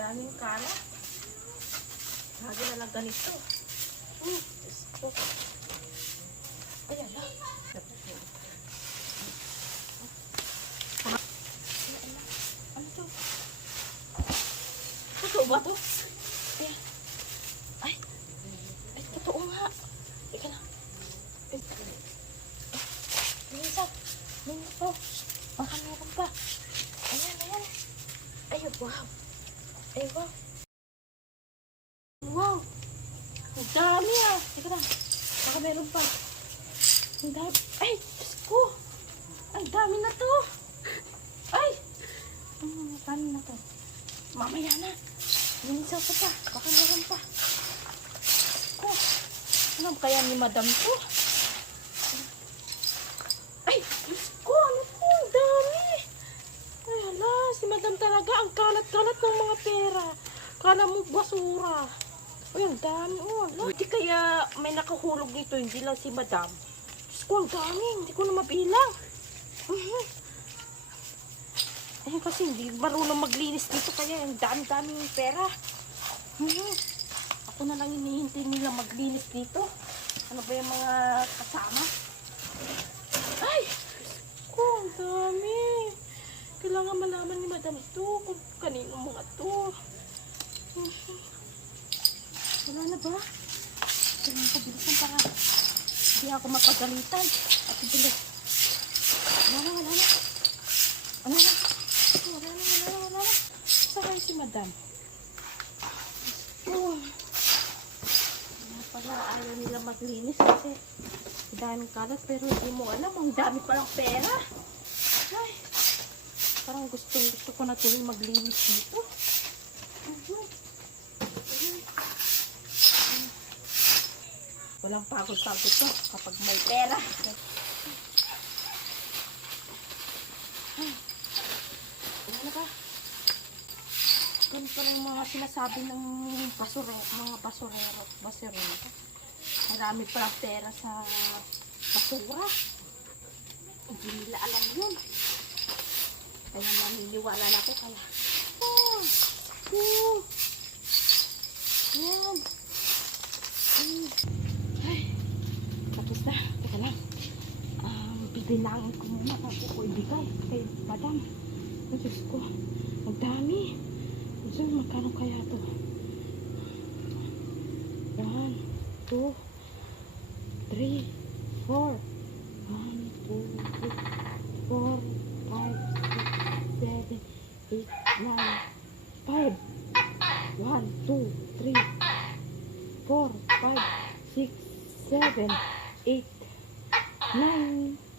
daming kalat. Lagi na lang ganito. Hmm, Diyos ko. Ay, ala. Ano, to? Totoo ba to? Ay, ay, totoo nga. Ika na. Minsan, minsan po. Baka meron pa. Ayan, ayan. Ay, wow. Ay, wow. Ang dami ah. Teka lang. Baka meron pa. Ang dami. Ay, Diyos ko. Ang dami na to. Ay. Hmm, paano na to? Mamaya na. Minsan ko pa. Baka meron pa. Ko. Ano kaya ni madam to? Ay, Diyos ko. Ano po? Ang dami. Ay, hala. Si madam talaga. Ang kalat-kalat ng mga pera. Kala mo basura. Uy, ang dami. Oh. Hindi kaya may nakahulog nito. Hindi lang si madam. Diyos ko, ang dami. Hindi ko na mabilang. Mhm. Ayun kasi hindi marunong maglinis dito. Kaya ang dami-daming pera. Mhm. Ako na lang hinihintay nila maglinis dito. Ano ba yung mga kasama? Ay! Ko, ang dami. Kailangan malaman ni Madam to kung kanino mga to. Wala na ba? Kailangan ko bilisan para hindi ako mapagalitan. At bilis. Wala na, wala na. Wala na. Wala na, wala na, wala na. Saan si Madam? Oh. Wala pala, ayaw nila maglinis kasi daming kalat pero hindi mo alam, ang dami palang pera. Ay, parang gustong gusto ko na tuloy maglinis dito. Walang pagod-pagod to kapag may pera. Ay, na ba? Ganito yung mga sinasabi ng basure, mga basurero. Basurero. Marami palang pera sa basura. Hindi nila alam yun. Kaya naniniwala na ako kaya. Ah, oh, yan. Hmm. Ay, tapos na. Teka lang. Bibilangin ko muna ako ko ibigay kay madam. Ay, Diyos ko. Ang dami. Diyos, magkano kaya to? One, two, three, four. One, two, three, four, five, six, seven, eight, nine, five. One, two, three, four, five, six, seven, eight, nine.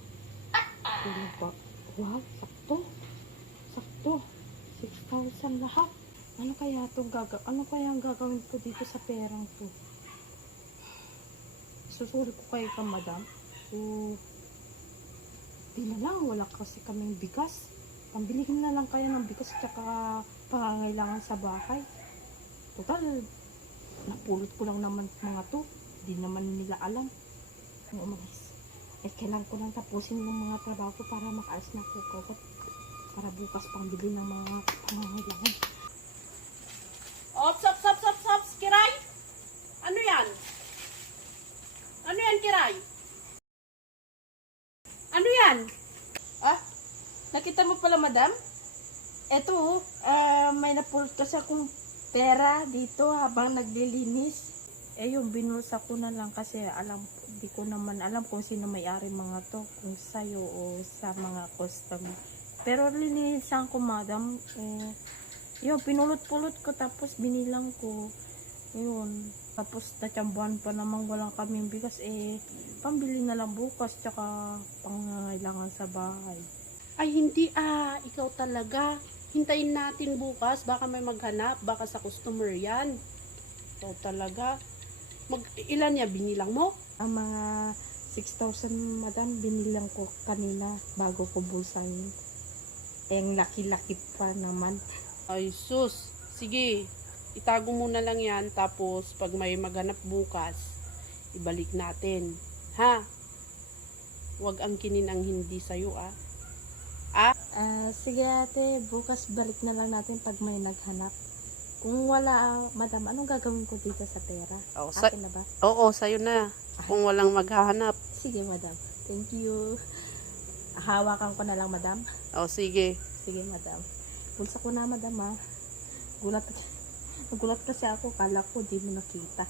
Ano ba? Wow, sakto. Sakto. 6,000 lahat. Ano kaya to gaga ano kaya ang gagawin ko dito sa perang to? Susuri ko kay ka madam. O di na lang wala kasi kaming bigas. Pambilihin na lang kaya ng bigas tsaka pangangailangan sa bahay. Total, napulot ko lang naman mga to. Di naman nila alam. Ang umalis. Eh, kailangan ko lang tapusin ng mga trabaho ko para makaalis na ako kagad. Para bukas pambili ng mga pangangailangan. Ops, ops, ops, ops, ops, Kiray? Ano yan? Ano yan, Kiray? Ano yan? Ah, nakita mo pala, madam? Eto, ah, may napulot kasi akong pera dito habang naglilinis. Eh, yung binulsa ko na lang kasi alam, di ko naman alam kung sino may-ari mga to, kung sa'yo o sa mga customer. Pero linisan ko, madam, eh, yun, pinulot-pulot ko tapos binilang ko. Yun. Tapos natsambuhan pa naman walang kaming bigas eh pambili na lang bukas tsaka pangangailangan sa bahay. Ay, hindi ah. Ikaw talaga. Hintayin natin bukas. Baka may maghanap. Baka sa customer yan. Ikaw talaga. Mag, ilan niya binilang mo? Ang mga 6,000 madam binilang ko kanina bago ko bulsahin. Eh, ang laki-laki pa naman. Ay, sus. Sige. Itago mo na lang yan. Tapos, pag may maghanap bukas, ibalik natin. Ha? Huwag angkinin ang hindi sa'yo, ah. Ah? Ah, sige ate, bukas balik na lang natin pag may naghanap. Kung wala, madam, anong gagawin ko dito sa pera? Oh, sa- Akin na ba? Oo, sa'yo na. Kung walang maghahanap. Sige, madam. Thank you. Hawakan ko na lang, madam. O, sige. Sige, madam. Pulsa ko na, madam, ha. Gulat, nagulat kasi ako. Kala ko di mo nakita.